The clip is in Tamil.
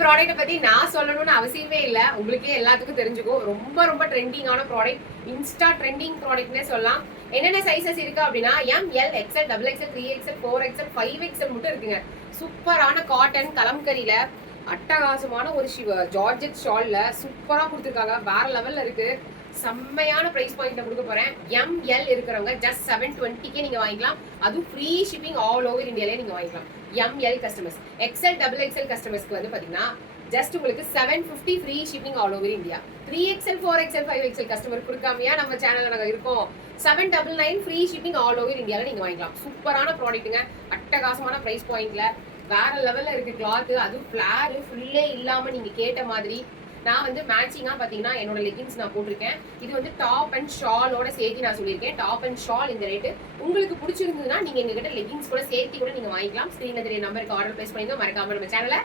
ப்ராடக்ட்டை பத்தி நான் சொல்லணும்னு அவசியமே இல்ல. உங்களுக்கே எல்லாத்துக்கும் தெரிஞ்சுக்கும். ரொம்ப ரொம்ப ட்ரெண்டிங்கான ப்ராடக்ட். இன்ஸ்டா ட்ரெண்டிங் ப்ராடக்ட்னே சொல்லலாம். என்னென்ன சைஸஸ் இருக்கு அப்படின்னா M, L, XL, double XL, 3XL, 4XL, 5XL மட்டும் இருக்குங்க. சூப்பரான காட்டன் கலம்கரியில அட்டகாசமான ஒரு ஜார்ஜெட் ஷால்ல சூப்பரா கொடுத்துருக்காங்க. வேற லெவல்ல இருக்கு. செம்மையான பிரைஸ் பாயிண்ட்ல கொடுக்க போறேன். எம்எல் இருக்கிறவங்க ஜஸ்ட் 720 நீங்க வாங்கிக்கலாம். அதுவும் ஃப்ரீ ஷிப்பிங் ஆல் ஓவர் இந்தியாலே நீங்க வாங்கிக்கலாம். M L customers. XL, double XL கஸ்டமர்ஸ்க்கு வந்து பாத்தீங்கன்னா ஜஸ்ட் உங்களுக்கு 750 free shipping all over India. 3XL, 4XL, 5XL customer கொடுக்காமையா நம்ம சேனல்ல நாங்க இருக்கோம். 799 ஃப்ரீ ஷிப்பிங் ஆல் ஓவர் இந்தியால நீங்க வாங்கிக்கலாம். சூப்பரான ப்ராடக்ட்டுங்க. அட்டகாசமான பிரைஸ் பாயிண்ட்ல வேற லெவல்ல இருக்கு கிளாத். அதுவும் ஃபிளார் ஃபுல்லே இல்லாம நீங்க கேட்ட மாதிரி நான் வந்து மேட்சிங்கா பாத்தீங்கன்னா என்னோட லெகின்ஸ் நான் போட்டிருக்கேன். இது வந்து டாப் அண்ட் ஷாலோட சேர்த்து நான் சொல்லியிருக்கேன். டாப் அண்ட் ஷால் இந்த ரேட்டு. உங்களுக்கு பிடிச்சிருந்ததுன்னா நீங்க எங்ககிட்ட லெகின்ஸ் கூட சேர்த்து கூட நீங்க வாங்கிக்கலாம். ஸ்கிரீன்ல தெரிய நம்பருக்கு ஆர்டர் பிளேஸ் பண்ணிங்க. மறக்காம நம்ம சேனலை